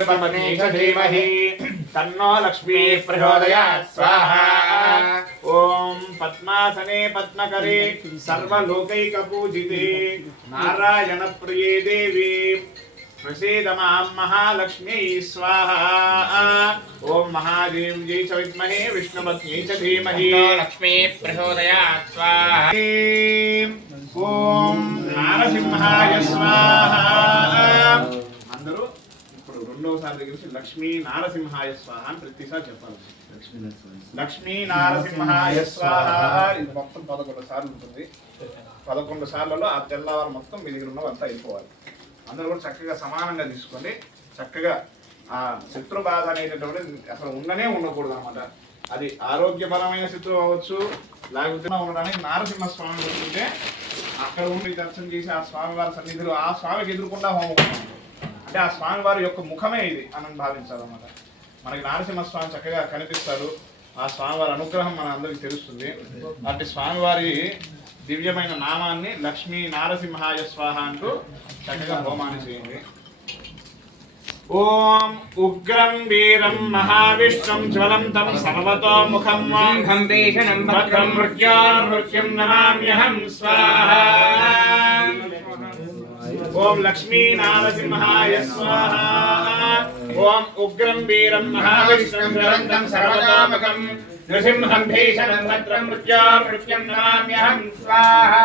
धीमहि तन्नो लक्ष्मी प्रचोदयात्। स्वाहा। ॐ पद्मासने पद्मकरे सर्वलोकैकपूजिते। नारायणप्रिये देवी। प्रसीद प्रसीदमां महालक्ष्मी स्वाहा। ॐ महादेव्यै च विद्महे विष्णुपत्न्यै च धीमहि। लक्ष्मी प्रचोदयात्। स्वाहा। రెండవసారి దగ్గర నుంచి లక్ష్మీ నారసింహాయ స్వాహ అని ప్రతిసారి చెప్పాలి. లక్ష్మీ నారసింహాయ స్వాహ. ఇది మొత్తం పదకొండు సార్లు ఉంటుంది. పదకొండు సార్లలో ఆ తెల్లవారు మొత్తం మీ దగ్గర ఉన్నవంతా అయిపోవాలి. అందరూ కూడా చక్కగా సమానంగా తీసుకోండి. చక్కగా ఆ శత్రు బాధ అనేటటువంటి అసలు ఉండనే ఉండకూడదు అనమాట అది ఆరోగ్యపరమైన శత్రువు అవ్వచ్చు లేకపోతే ఉండడానికి నారసింహ స్వామి ఉంటుంటే అక్కడ ఉండి దర్శనం చేసి ఆ స్వామి వారి సన్నిధిలో ఆ స్వామికి ఎదురుకుండా హోమం. అంటే ఆ స్వామి వారి యొక్క ముఖమే ఇది అని భావించాలన్నమాట మనకి నారసింహ స్వామి చక్కగా కనిపిస్తారు ఆ స్వామివారి అనుగ్రహం మన అందరికి తెలుస్తుంది. అంటే స్వామివారి దివ్యమైన నామాన్ని లక్ష్మీ నారసింహాయ స్వాహ అంటూ చక్కగా హోమాన్ని చేయండి. ఓం ఉగ్రం వీరం మహావిష్ణుం జ్వలంతం సర్వతో ముఖం సింహం భీషణం భద్రం భద్రం నమామ్యహం స్వాహ. ओम लक्ष्मी नारसिंहाय स्वाहा। ओम उग्रं वीरं महाविष्णुं ग्रन्थं सर्वदामकं नृसिंहं भीषणं भद्रं मृत्यामृत्यं नमाम्यहं स्वाहा।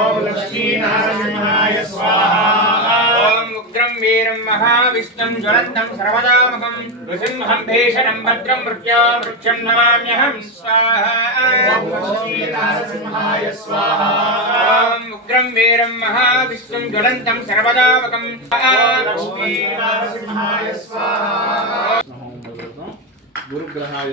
ओम लक्ष्मी नारसिंहाय स्वाहा। ओम उग्रं वीरं महाविष्णुं ज्वलन्तं सर्वदामकं नृसिंहं भीषणं भद्रं मृत्यामृत्यं नमाम्यहं स्वाहा। ओम लक्ष्मी नारसिंहाय स्वाहा। లక్ష్మీ నారసింహాయ స్వాహ. ఓం ఉగ్రం వీరం